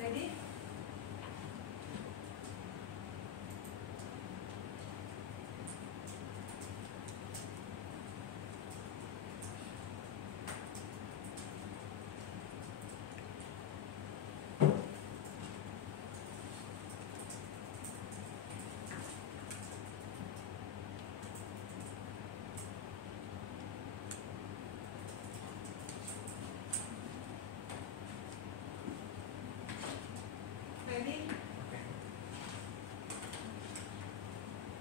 Ready? Ready?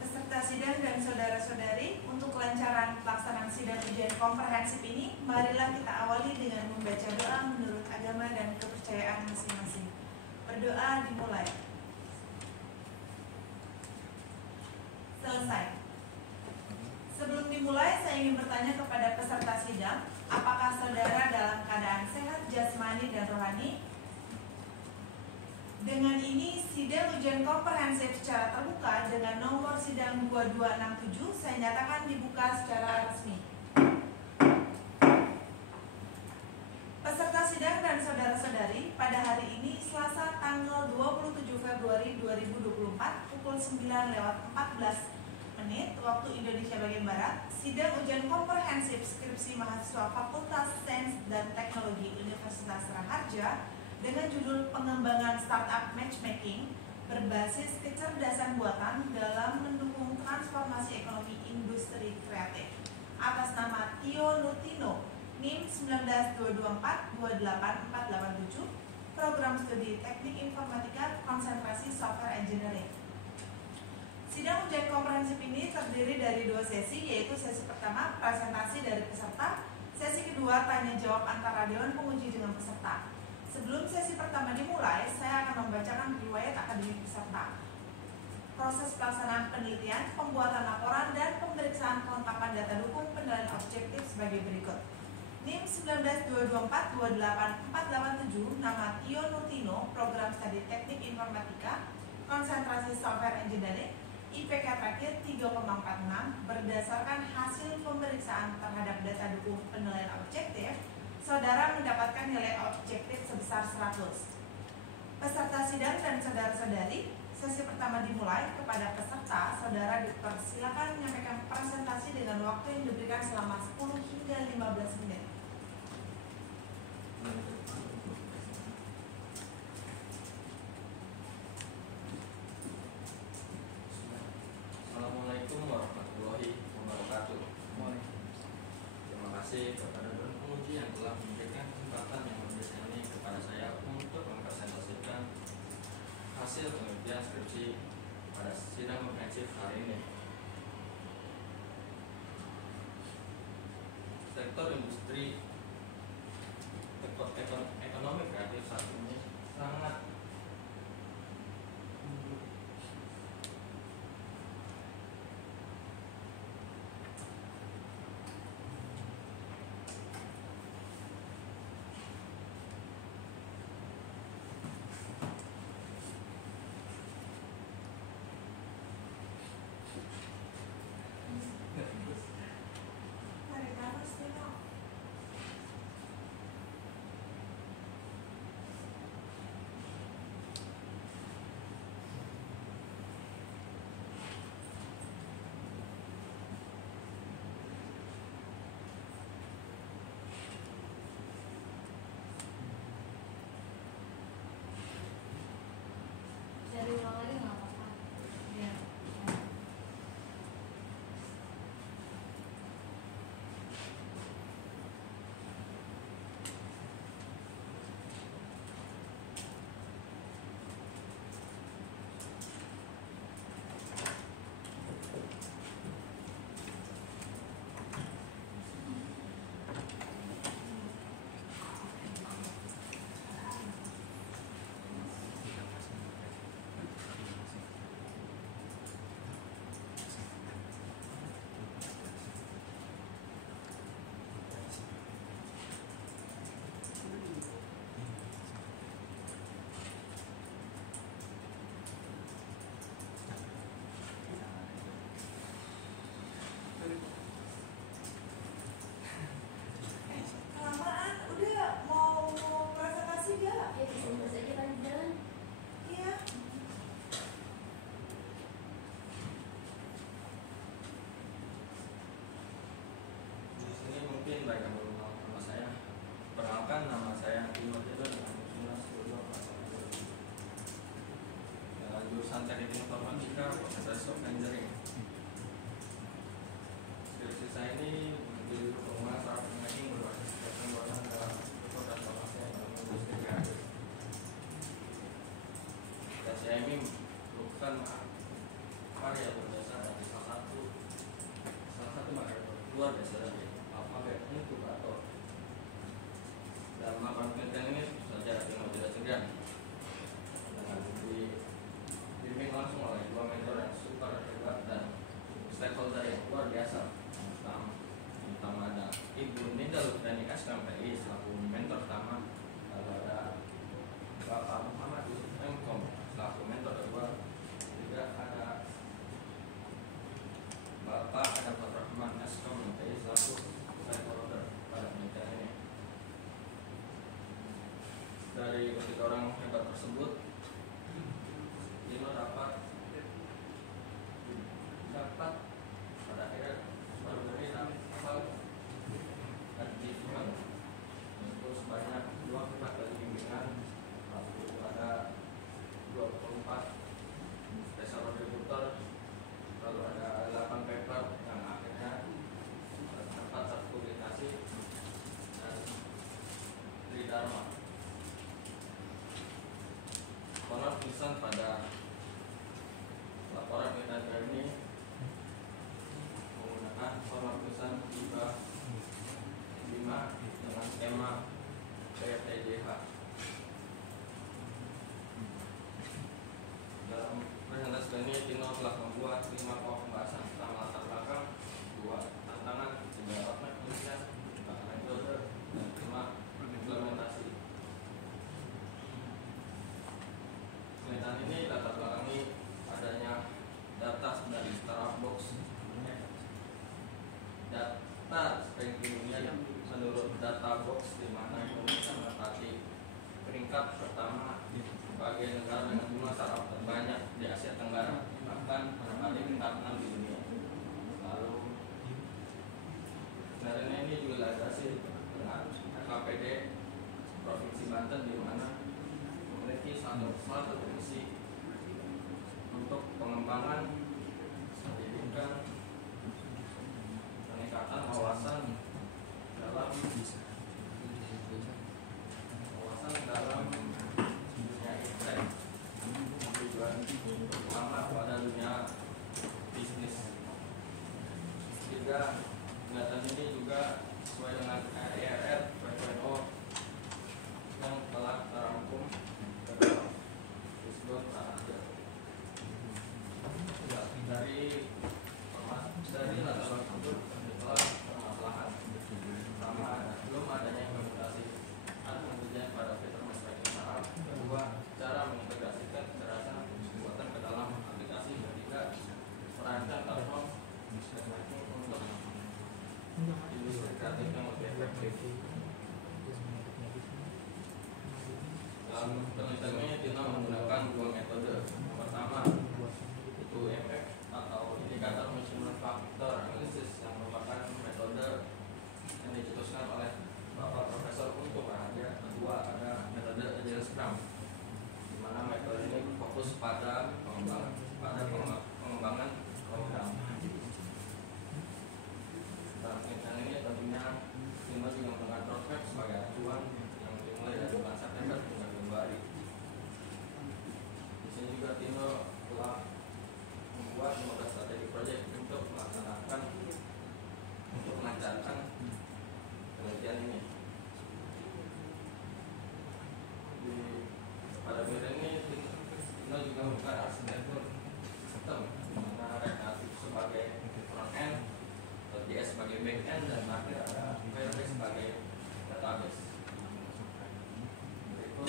Peserta sidang dan saudara-saudari, untuk kelancaran pelaksanaan sidang ujian komprehensif ini, marilah kita awali dengan membaca doa menurut agama dan kepercayaan masing-masing. Berdoa dimulai. Selesai. Sebelum dimulai, saya ingin bertanya kepada peserta sidang, apakah saudara dalam keadaan sehat jasmani dan rohani? Dengan ini, sidang ujian komprehensif secara terbuka dengan nomor sidang 2267 saya nyatakan dibuka secara resmi. Peserta sidang dan saudara-saudari, pada hari ini Selasa tanggal 27 Februari 2024 pukul 9:14 waktu Indonesia bagian Barat, sidang ujian komprehensif skripsi mahasiswa Fakultas Sains dan Teknologi Universitas Raharja dengan judul Pengembangan Startup Matchmaking berbasis kecerdasan buatan dalam mendukung transformasi ekonomi industri kreatif atas nama Tio Nurtino, NIM 19224-28487, Program Studi Teknik Informatika Konsentrasi Software Engineering. Sidang ujian komprehensif ini terdiri dari 2 sesi, yaitu sesi pertama presentasi dari peserta, sesi kedua tanya jawab antara dewan penguji dengan peserta. Sebelum sesi pertama dimulai, saya akan membacakan riwayat akademik peserta, proses pelaksanaan penelitian, pembuatan laporan, dan pemeriksaan kelengkapan data dukung penilaian objektif sebagai berikut. NIM 19224-28487, nama Tio Nurtino, Program Studi Teknik Informatika, Konsentrasi Software Engineering, IPK terakhir 3,46, berdasarkan hasil pemeriksaan terhadap data dukung penilaian objektif, saudara mendapatkan nilai objektif sebesar 100. Peserta sidang dan saudara-saudari, sesi pertama dimulai. Kepada peserta, saudara dipersilakan menyampaikan presentasi dengan waktu yang diberikan selama 10 hingga 15 menit. Assalamualaikum warahmatullahi wabarakatuh. Terima kasih kepada dewan penguji yang telah memberikan kesempatan yang berbahagia ini kepada saya untuk mempresentasikan hasil penelitian skripsi pada sidang komprehensif hari ini. Sektor industri ekonomi kreatif saat ini sangat of Engineering. Skripsi saya ini menjadi pengembangan startup making berbasis keterbatasan dalam bentuk transformasi ekonomi industri kreatif. Dan saya ini merupakan karya berdasar dari salah satu karya luar biasa dari Alphabet Incubator. Dalam melakukan penelitian ini saja dengan tidak segan dengan dibimbing langsung oleh dua mentor yang super hebat dan stakeholder yang luar biasa. Pertama ada Ibu Ninda Lutfeni SKMPI selaku mentor pertama, lalu ada Bapak Muhammad Yusuf Mkom selaku mentor kedua, juga ada Bapak Adam Rahman SKMPI selaku stakeholder pada penelitian ini. Dari ketiga orang hebat tersebut, Dino dapat pada akhirnya berberi achievement itu sebanyak 24 kali bimbingan, lalu ada 24 special contributor, lalu ada 8 paper yang akhirnya dapat satu publikasi dan Tridharma. Honor tulisan pada laporan kita ini menggunakan honor tulisan IPA 5 dengan skema PFTJH. Dalam presentasi ini Tino telah membuat 5 pokok pembahasan tentang latar belakang, 2 tantangan, 3 roadmap penelitian, 4 metode, dan 5 implementasi. Penelitian ini latar belakangi adanya data dari Starbucks. Data ranking dunia menurut Databox, di mana Indonesia menempati peringkat pertama sebagai negara dengan jumlah startup terbanyak di Asia Tenggara, bahkan menempati peringkat 6 di dunia. Lalu sebenarnya ini juga dilandasi dengan KPD Provinsi Banten, di mana memiliki satu misi untuk pengembangan pendidikan, peningkatan wawasan dalam dunia internet, tujuan utama pada dunia bisnis. Juga kegiatan ini juga sesuai dengan RIRR 2.0 yang telah terangkum dalam disebut dari latar tersebut adalah permasalahan. Pertama, belum adanya implementasi kerjaan pada fitur manufacturing startup. Kedua, cara mengintegrasikan kecerdasan buatan ke dalam aplikasi. Ketiga, merancang platform untuk industri kreatif yang lebih efektif. Dalam penelitian ini kita menggunakan 2 metode. Yang pertama itu efek atau indikator measurement factor analysis, yang merupakan metode yang dicetuskan oleh Bapak Profesor Untung Raharja. Kedua ada metode Agile Scrum, di mana metode ini fokus pada pengembangan program. Dalam penelitian ini tentunya Tino juga menggunakan roadmap sebagai acuan yang dimulai dari bulan September hingga Februari. Di sini juga Tino telah membuat 15 strategi proyek untuk melancarkan penelitian ini. Pada penelitian ini Tino juga membuka arsitektur sistem, di mana ada Native sebagai front end, JS sebagai back end, dan akhir ada Firebase sebagai database. Berikut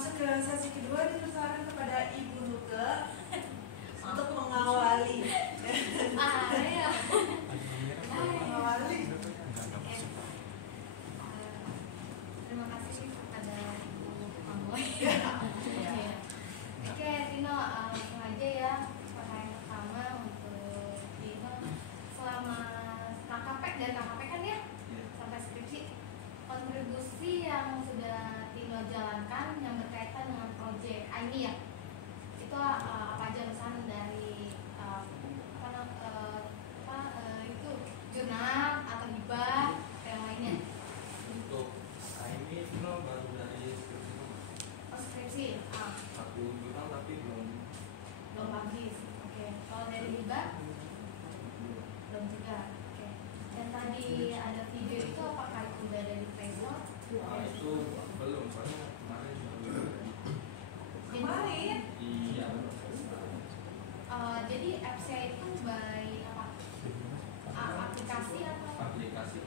masuk ke sesi kedua, dipersilakan kepada Ibu Nuke untuk mengawali. Ya. Mengawali. Terima kasih kepada Ibu Mamoy. Ya. Oke, Tino, langsung aja ya. Pertanyaan pertama untuk Tino, selama KKP dan KKP kan ya, sampai skripsi, kontribusi yang sudah Tino jalankan yang berkaitan dengan proyek ini ya, itu apa aja, misalnya dari itu jurnal atau hibah yang lainnya. Untuk ini Vino baru dari skripsi kamu. Oh, skripsi, Aku jurnal tapi belum habis. Oke, kalau dari hibah belum juga. Oke, dan tadi ada video itu, apakah itu udah dari Facebook? itu belum, soalnya kemarin baru Kemarin iya. Jadi apps-nya itu by apa? Aplikasi atau Aplikasi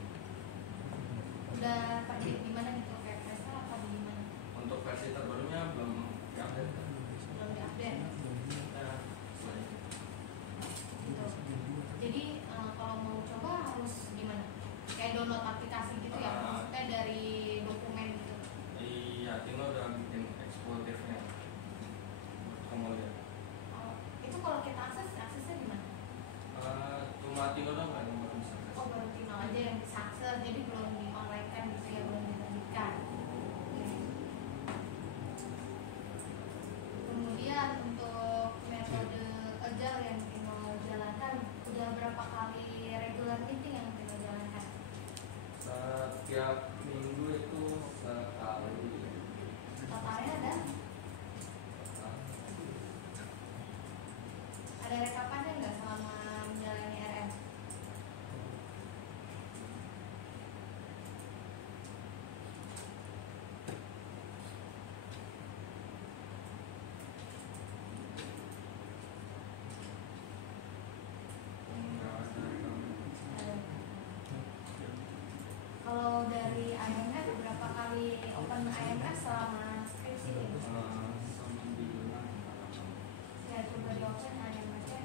udah pakai di mana gitu, kayak Playstore apa di mana? untuk versi terbarunya belum diupdate kan? Belum diupdate. Ya, selain itu. Gitu. Jadi kalau mau coba harus gimana? Kayak download aplikasi gitu ya? Maksudnya dari dokumen gitu. Iya, Tino udah bikin eksplorernya. Kamu lihat. Itu kalau kita aksesnya gimana? Cuma Tino dong nggak nomor bisa. Oh, baru Tino aja yang bisa akses, jadi belum di online kan gitu ya, belum diterbitkan. Oke. Kemudian untuk metode ajar yang Tino jalankan, udah berapa kali regular meeting yang Tino jalankan? Setiap minggu itu sekali. Totalnya ada rekapannya nggak selama menjalani RM? Nggak ada rekaman. Ada. Kalau dari IMF, berapa kali open IMF selama skripsi ini? Sembilan. Ya, coba di open IMF-nya.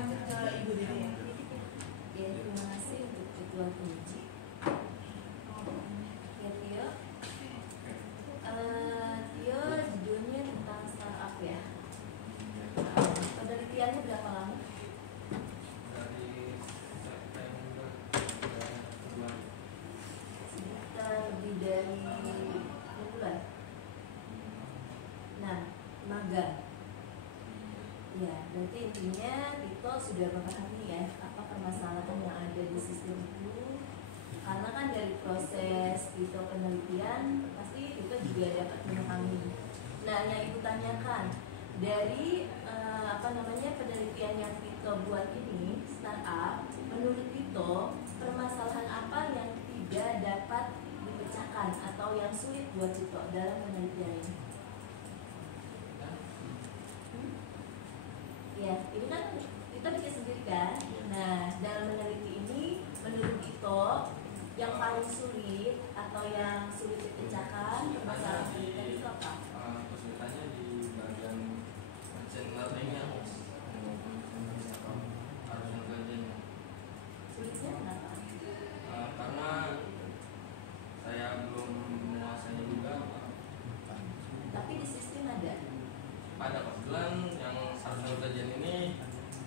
lanjut ke Ibu Dede ya. Ya, terima kasih untuk ketua penguji. Ya, Tio. Tio judulnya tentang startup ya. Penelitiannya berapa lama? Dari September bulan Sekitar lebih dari 6 bulan. Nah, magang. Ya, berarti intinya Tito sudah memahami ya apa permasalahan yang ada di sistem itu. Karena kan dari proses Tito penelitian pasti Tito juga dapat memahami. Nah, yang Ibu tanyakan dari penelitian yang Tito buat ini startup, menurut Tito permasalahan apa yang tidak dapat dipecahkan atau yang sulit buat Tito dalam penelitian ini? Ya, ini kan kita bikin sendiri kan. Nah, dalam meneliti ini menurut Tito yang paling sulit atau yang sulit dipecahkan permasalahan penelitian itu apa? kesulitannya di bagian machine learning-nya harus ngerjainnya. Sulitnya kenapa? Karena saya belum menguasainya juga. Tapi di sistem ada. Pada kebetulan yang harus ngerjain ini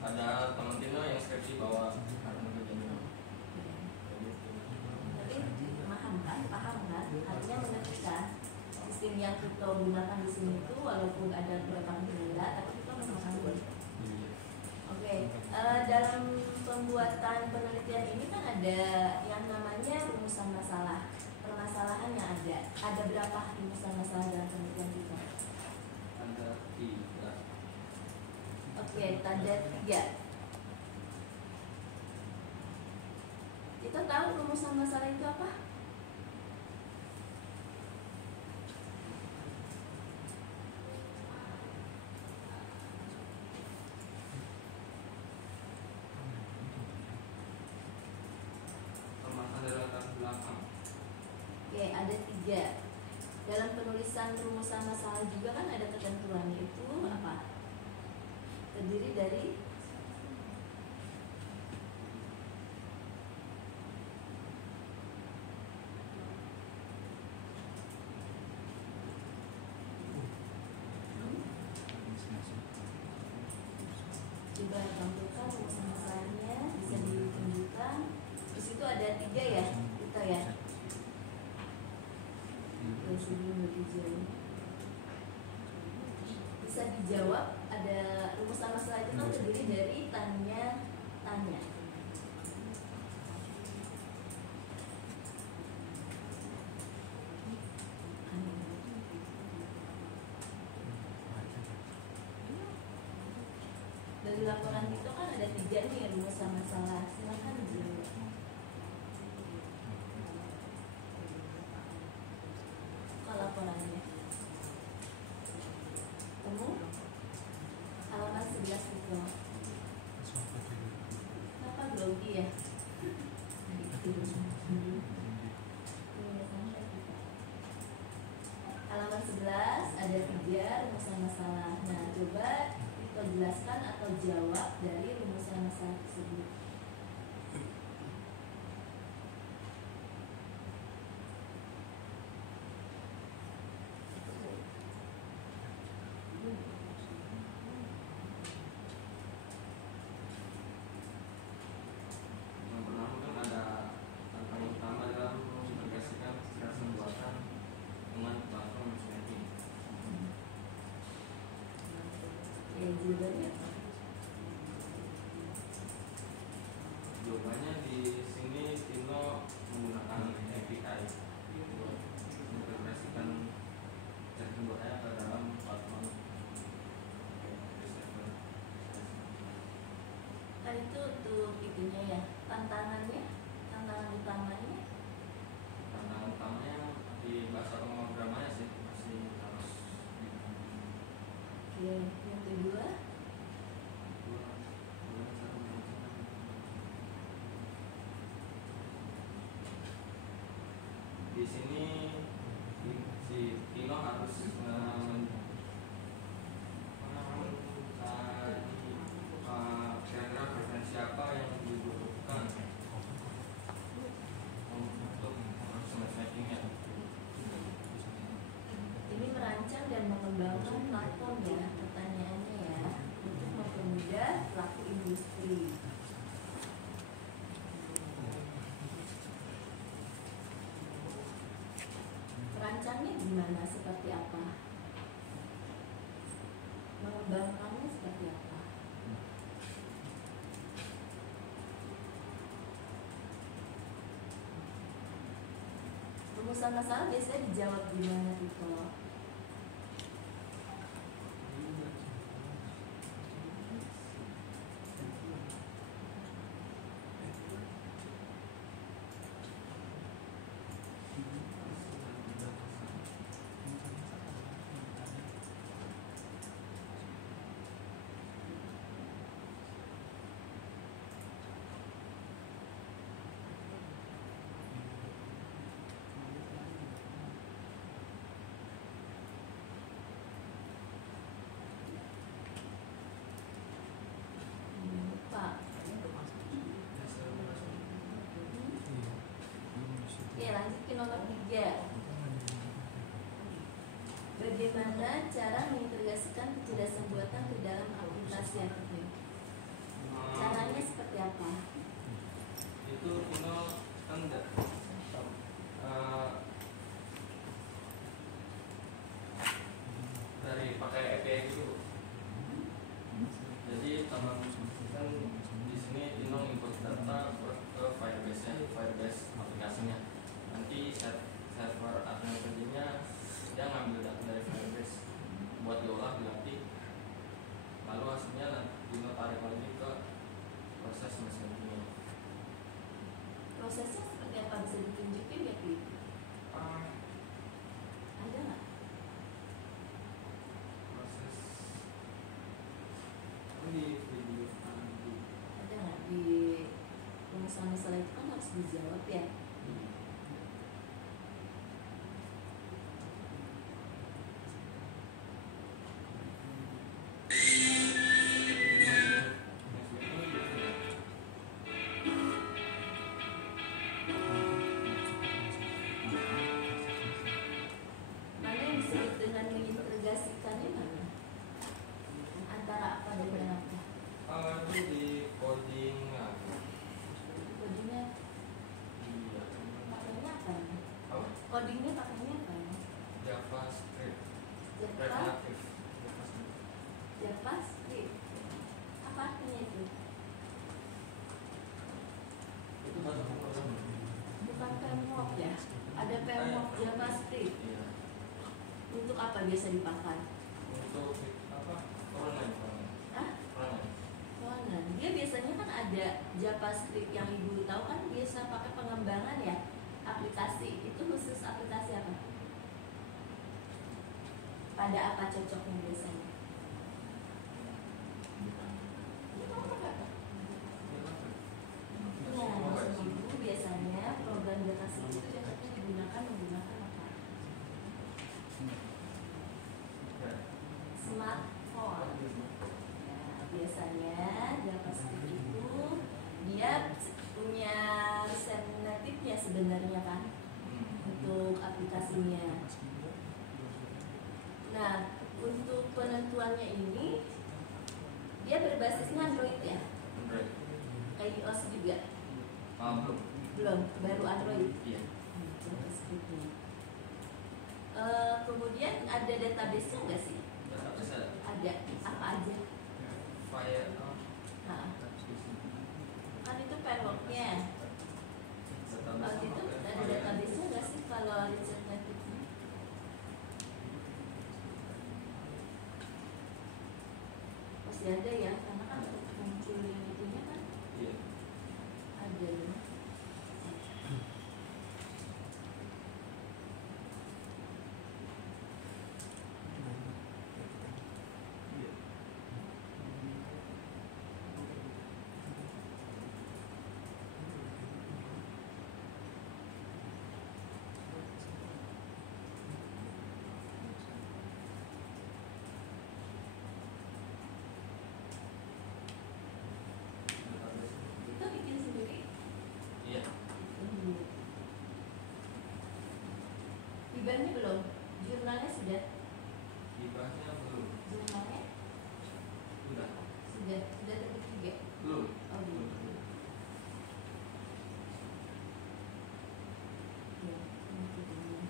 ada teman Tino yang skripsi bahwa harus ngerjain ini. Tapi paham kan? Artinya mengerti kan? Sistem yang kita gunakan di sini itu walaupun ada beberapa kendala, tapi kita memahami. Oke, dalam pembuatan penelitian ini kan ada yang namanya rumusan masalah, permasalahan yang ada. Ada berapa rumusan masalah dalam penelitian kita? Ada 3. Oke, ada 3. Kita tahu rumusan masalah itu apa? Permasalahan dari latar belakang. Oke, ada 3. Dalam penulisan rumusan masalah juga kan ada ketentuannya itu apa? Terdiri dari coba tampilkan rumusan masalahnya, bisa ditunjukkan. Di situ ada 3 ya, kita ya. Sebelum lebih jauh bisa dijawab, ada rumusan masalah itu kan terdiri dari tanya. Dari laporan itu kan ada 3 nih rumusan masalah, silakan dijawab. Laporannya temu halaman 11 itu. Kenapa grogi ya? Halaman 11 ada 3 rumusan masalah. Nah, coba kita jelaskan atau jawab dari rumusan masalah tersebut. Yang pertama kan ada tantangan utama dalam mengintegrasikan kecerdasan buatan dengan platform matchmaking. Ya, jawabannya apa? Jawabannya di sini Tino menggunakan API buat mengintegrasikan kecerdasan buatannya ke dalam platform. Kan itu untuk itunya ya, tantangan utamanya. Tantangan utamanya di bahasa pemrogramannya sih masih harus Oke, yang kedua di sini si Tino harus kira-kira Bukan platform ya pertanyaannya ya, untuk mempermudah pelaku industri. Perancangnya gimana? Seperti apa? Mengembangkannya seperti apa? Rumusan masalah biasanya dijawab gimana gitu? Pak. Oke, lanjut ke nomor 3. Bagaimana cara mengintegrasikan kecerdasan buatan ke dalam aplikasi ATP? Caranya seperti apa? Itu Vino kan dari pakai API gitu. Jadi teman kan di sini Vino input data ke Firebase aplikasinya. Nanti server admin kerjanya dia ngambil data dari Firebase buat diolah dilatih. Lalu hasilnya Vino tarik lagi ke proses mesin ini. Prosesnya seperti apa? Bisa ditunjukin ya, Pi? Ada nggak? Proses di video tadi. Ada nggak? Di rumusan masalah itu kan harus dijawab ya. Mana yang disebut dengan mengintegrasikannya mana? Antara apa dengan apa? Itu di coding Codingnya iya pakainya apa? apa? Codingnya pakainya apa? JavaScript Java, Reactive JavaScript. JavaScript. Apa artinya itu? Itu bahasa pemrograman. Bukan framework ya? Ada framework JavaScript. Iya. Untuk apa biasa dipakai? Untuk apa? Frontend. Hah? Frontend. Mana? Dia biasanya kan ada JavaScript yang ibu tahu kan biasa pakai pengembangan ya aplikasi. Itu khusus aplikasi apa? Pada apa cocoknya biasanya? Ya, maksud ibu biasanya program JavaScript itu cocoknya menggunakan apa? Smartphone. Ya, biasanya JavaScript itu dia punya representatifnya sebenarnya kan untuk aplikasinya. Nah, untuk penentuannya ini dia berbasisnya Android ya, Android. kayak iOS juga. Belum. Belum, baru Android. Iya. JavaScript-nya. Kemudian ada database-nya nggak sih? Database ada. Ada. Apa aja? Fire Nah, kan itu framework-nya. Kalau gitu ada database-nya nggak sih kalau Richard Native-nya? Pasti ada ya, karena kan untuk muncul yang itunya kan Iya. ada ya. Itu bikin sendiri. Iya. Hibahnya belum, jurnalnya sudah. hibahnya belum. Jurnalnya Udah. sudah terbit juga. Belum. Oh belum. Ya, metodenya.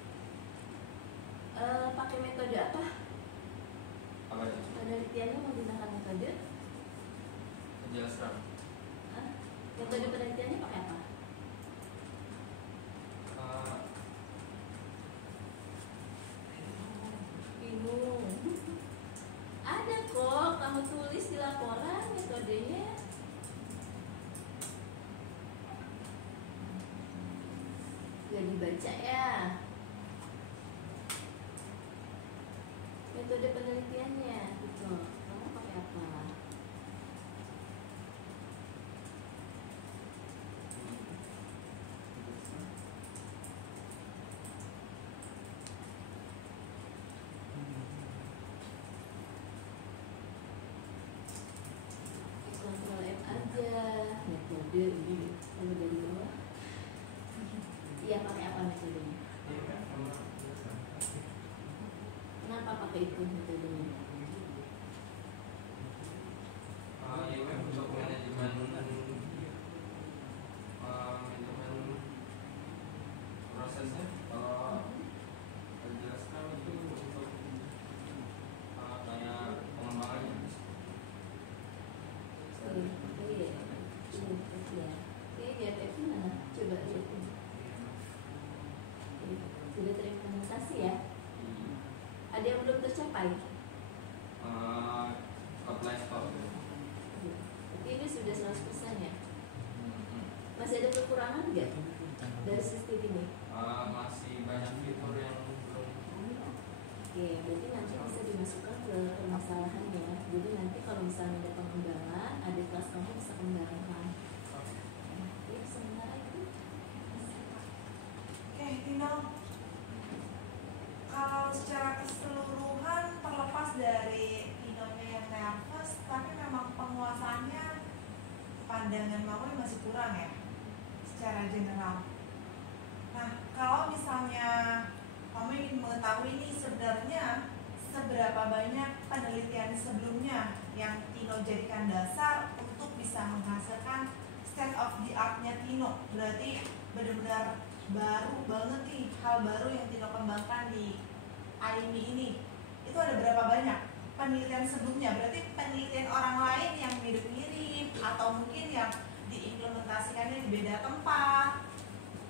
Pakai metode apa? Apa itu? Penelitiannya menggunakan metode? Jelaskan. Hah? Metode penelitiannya pakai apa? Bingung. Ada kok, kamu tulis di laporan metodenya. Gak dibaca ya. Metode penelitiannya gitu. Kamu pakai apa? Kontrol F aja. Metode ini kalau dari bawah. Iya, pakai apa metodenya? Kenapa pakai itu metodenya? IMF untuk manajemen prosesnya. Kalau jelaskan itu untuk kayak pengembangannya. Coba lihat ini. Sudah terimplementasi ya? Ada yang belum tercapai? Apply stop. Tapi ini sudah 100% ya? Masih ada kekurangan nggak dari sistem ini? Masih banyak fitur yang belum. Oke, berarti nanti bisa dimasukkan ke permasalahannya. Jadi nanti kalau misalnya ada pengembangan, ada kelas kamu bisa kembangkan. Oke, sementara itu. Oke, Tino. Kalau secara keseluruhan terlepas dari Tinonya yang nervous, tapi memang penguasaannya pandangan Mama masih kurang ya, secara general. Nah, kalau misalnya kamu ingin mengetahui ini sebenarnya seberapa banyak penelitian sebelumnya yang Tino jadikan dasar untuk bisa menghasilkan state of the art-nya Tino, berarti benar-benar baru banget nih, hal baru yang Tino kembangkan di AIMI ini. Itu ada berapa banyak penelitian sebelumnya? Berarti penelitian orang lain yang mirip-mirip atau mungkin yang diimplementasikannya di beda tempat,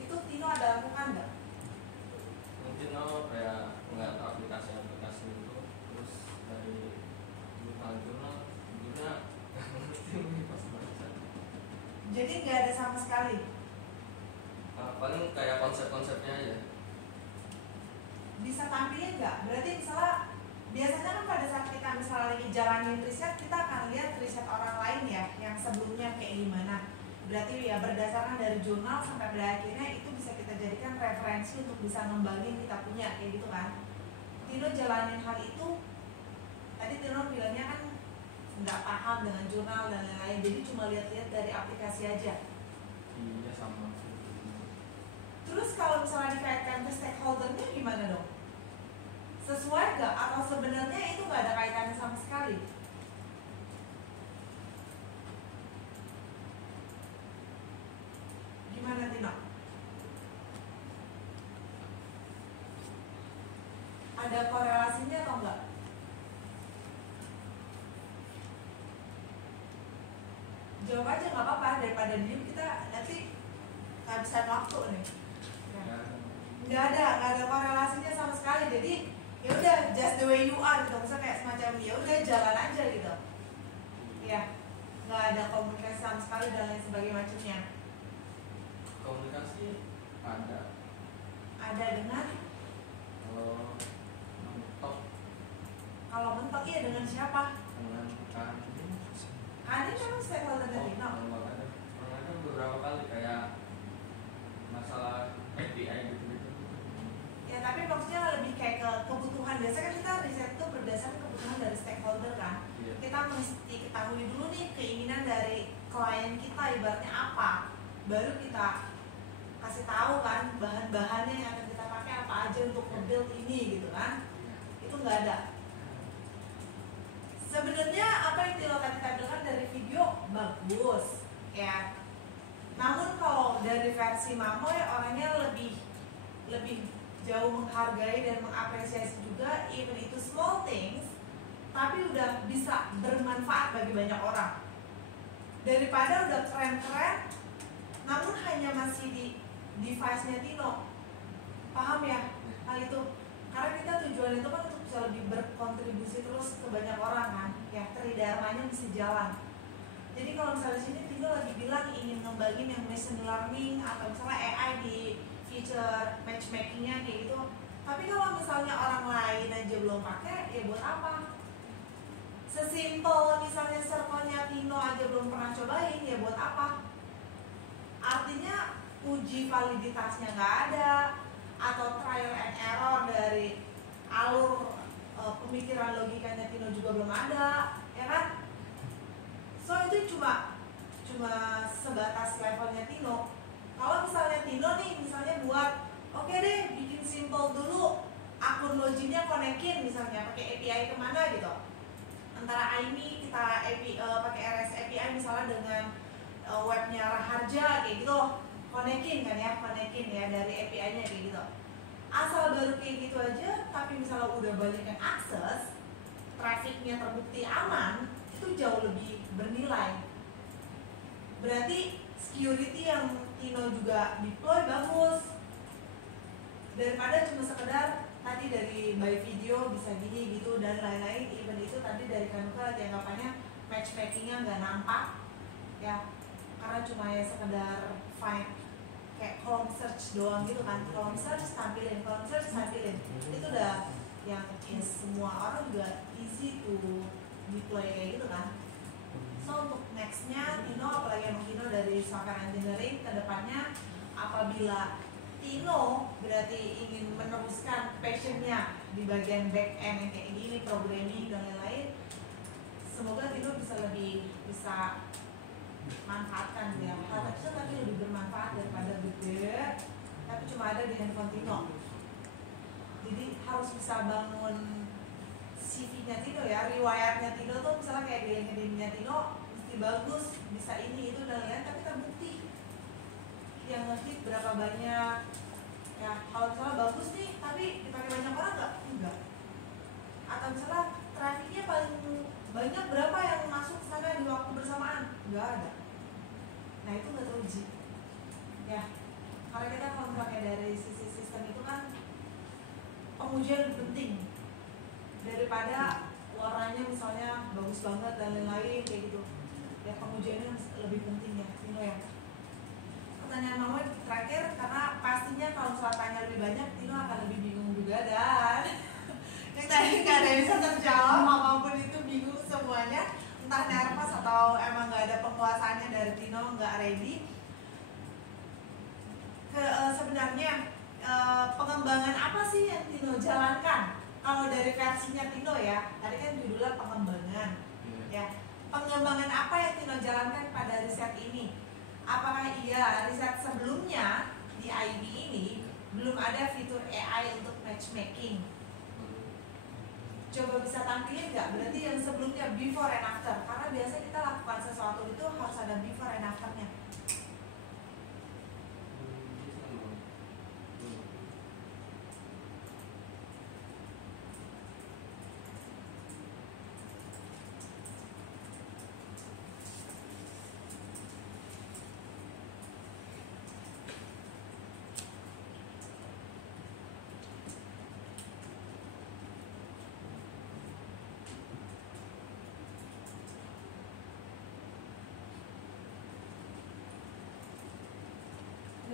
itu Tino ada lakukan nggak? Mungkin kayak nggak tahu aplikasi itu, terus dari jurnal judulnya nggak ngerti pas baca. Jadi nggak ada sama sekali. Paling kayak konsep-konsepnya aja. Bisa tampilin nggak? Berarti misalnya biasanya kan pada saat kita misalnya lagi jalanin riset, kita akan lihat riset orang lain ya yang sebelumnya kayak gimana. Berarti ya berdasarkan dari jurnal sampai pada akhirnya itu bisa kita jadikan referensi untuk bisa ngembangin kita punya kayak gitu kan. Tino jalanin hal itu, tadi Tino bilangnya kan nggak paham dengan jurnal dan lain-lain, jadi cuma lihat-lihat dari aplikasi aja. Iya sama. Terus kalau misalnya dikaitkan ke stakeholder-nya gimana dong? Sesuai nggak? Atau sebenarnya itu nggak ada kaitannya sama sekali? Gimana Tino? Ada korelasinya atau enggak? Jawab aja nggak apa-apa, daripada diem kita nanti kehabisan waktu nih. Nggak ada korelasinya sama sekali. Jadi ya udah just the way you are gitu, misalnya kayak semacam ya udah jalan aja gitu. Ya, nggak ada komunikasi sama sekali dan lain sebagainya macamnya. Komunikasi ada. Ada dengan kalau mentok kalau mentok iya dengan siapa? dengan kan Ada kan stakeholder dari Tino. ada beberapa kali kayak masalah API gitu. Ya tapi maksudnya lebih kayak ke kebutuhan. Biasanya kan kita riset itu berdasarkan kebutuhan dari stakeholder kan. Iya. Kita mesti ketahui dulu nih keinginan dari klien kita ibaratnya apa, baru kita kasih tahu kan bahan-bahannya yang akan kita pakai apa aja untuk nge-build ini gitu kan. Itu nggak ada. Sebenarnya apa yang Tino tadi tampilkan dari video bagus, ya. Namun kalau dari versi Mamoy orangnya lebih jauh menghargai dan mengapresiasi juga, even itu small things, tapi udah bisa bermanfaat bagi banyak orang. Daripada udah keren-keren, namun hanya masih di device-nya Tino. Paham ya hal itu? Karena kita tujuan itu kan untuk bisa lebih berkontribusi terus ke banyak orang kan, ya tridharmanya mesti jalan. Jadi kalau misalnya di sini Tino lagi bilang ingin ngembangin yang machine learning atau misalnya AI di feature matchmakingnya kayak gitu. Tapi kalau misalnya orang lain aja belum pakai, ya buat apa? Sesimpel misalnya circle-nya Tino aja belum pernah cobain, ya buat apa? Artinya uji validitasnya nggak ada, atau trial and error dari alur pemikiran logikanya Tino juga belum ada, ya kan? So itu cuma sebatas levelnya Tino. Kalau misalnya Tino nih misalnya buat oke deh bikin simple dulu, akun loginnya konekin misalnya pakai API kemana gitu, antara IME kita pakai RS API misalnya dengan webnya Raharja kayak gitu, konekin ya dari API-nya kayak gitu. Asal baru kayak gitu aja, tapi misalnya udah banyak yang akses, trafficnya terbukti aman, itu jauh lebih bernilai. Berarti security yang Tino juga deploy bagus, daripada cuma sekedar tadi dari by video bisa gini gitu dan lain-lain. Even itu tadi dari Kanuka lagi anggapannya matchmakingnya nggak nampak ya, karena cuma ya sekedar find kayak column search doang gitu kan, column search tampilin, itu udah yang semua orang juga easy to deploy kayak gitu kan. So untuk nextnya Tino, apalagi yang Tino dari software engineering ke depannya, apabila Tino berarti ingin meneruskan passionnya di bagian back end yang kayak gini, programming dan lain-lain, semoga Tino bisa manfaatkan ya. Hal kecil tapi lebih bermanfaat daripada gede tapi cuma ada di handphone Tino. Jadi harus bisa bangun CV-nya Tino ya, riwayatnya Tino tuh misalnya kayak di LinkedIn-nya Tino mesti bagus, bisa ini itu dan lain-lain, tapi terbukti yang nge-hit berapa banyak ya. Kalau misalnya bagus nih tapi dipakai banyak orang enggak, atau misalnya trafficnya paling banyak berapa yang masuk ke sana di waktu bersamaan, enggak ada. Nah itu nggak teruji ya, karena kita kalau pakai dari sisi sistem itu kan pengujian lebih penting daripada warnanya misalnya bagus banget dan lain-lain kayak gitu ya. Pengujiannya lebih penting ya Tino ya. Pertanyaan Mama terakhir, karena pastinya kalau misalnya tanya lebih banyak Tino akan lebih bingung juga dan yang tadi nggak ada yang bisa terjawab, apapun itu bingung semuanya, entah nervous atau emang nggak ada penguasaannya dari Tino, nggak ready. Sebenarnya pengembangan apa sih yang Tino jalankan? Kalau dari versinya Tino ya, tadi kan judulnya pengembangan ya. Pengembangan apa yang Tino jalankan pada riset ini? Apakah iya riset sebelumnya di IB ini belum ada fitur AI untuk matchmaking? Coba bisa tampilin nggak? Berarti yang sebelumnya before and after, karena biasa kita lakukan sesuatu itu harus ada before and afternya.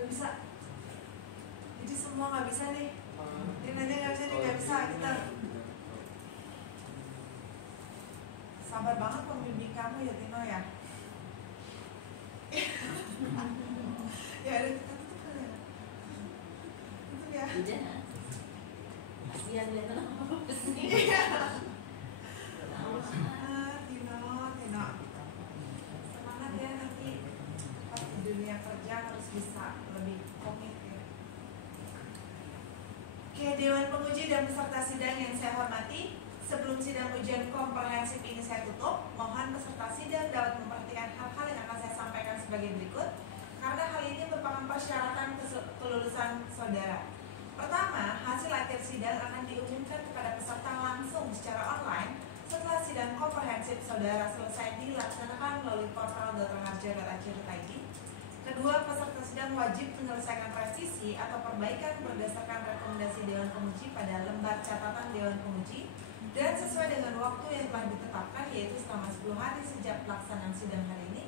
Nggak bisa, jadi semua nggak bisa nih. Ini nanti nggak bisa kita. Sabar banget pembimbing kamu ya Tino ya. Ya udah kita tutup kali ya. Tutup ya. Udah. Kasihan dia terlalu pesini. Tino. Semangat ya, nanti pas di dunia kerja harus bisa lebih komit ya. Oke, Dewan Penguji dan peserta sidang yang saya hormati, Sebelum sidang ujian komprehensif ini saya tutup, mohon peserta sidang dapat memperhatikan hal-hal yang akan saya sampaikan sebagai berikut, karena hal ini merupakan persyaratan kelulusan saudara. Pertama, hasil akhir sidang akan diumumkan kepada peserta langsung secara online setelah sidang komprehensif saudara selesai dilaksanakan melalui portal dr.harja.ac.id. Kedua, peserta sidang wajib menyelesaikan revisi atau perbaikan berdasarkan rekomendasi Dewan Penguji pada lembar catatan Dewan Penguji dan sesuai dengan waktu yang telah ditetapkan, yaitu selama 10 hari sejak pelaksanaan sidang hari ini.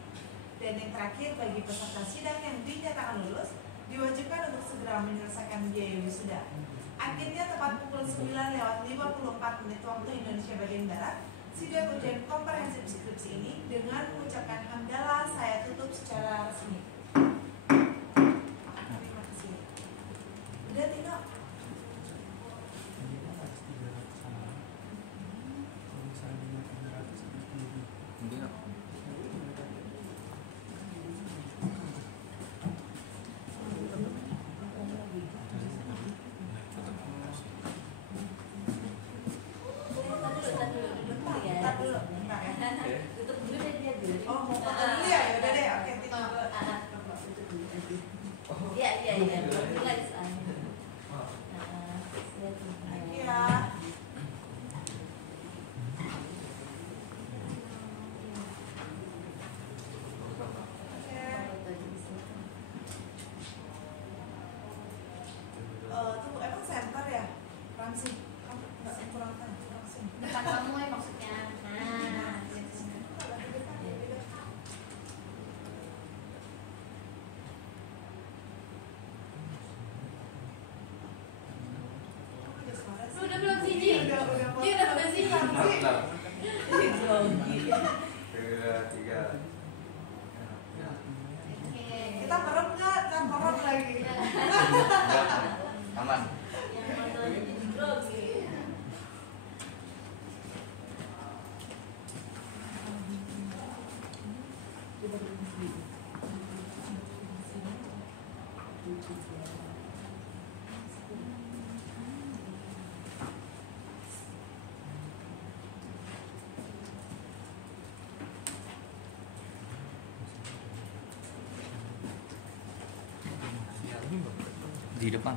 Dan yang terakhir, bagi peserta sidang yang dinyatakan lulus, diwajibkan untuk segera menyelesaikan biaya wisuda. Akhirnya tepat pukul 9:54 waktu Indonesia bagian Barat, sidang ujian komprehensif skripsi ini dengan mengucapkan hamdalah saya tutup secara resmi. Terima kasih. Udah Tino? Tutup dulu deh dia biar. Oh, mau foto dulu ya? Yaudah deh, oke Tino. Tutup dulu aja. Iya. Dulu aja soalnya. Iya. Tunggu, emang center ya? Langsung? Nggak kurang langsung. Depan kamu ya maksudnya. Nah, gitu. Lu udah belum sih, Ji? Ji udah belum sih? Tiga. Oke. Kita merem nggak? Kan merem lagi. Aman. Yang masalahnya jadi grogi. Di depan.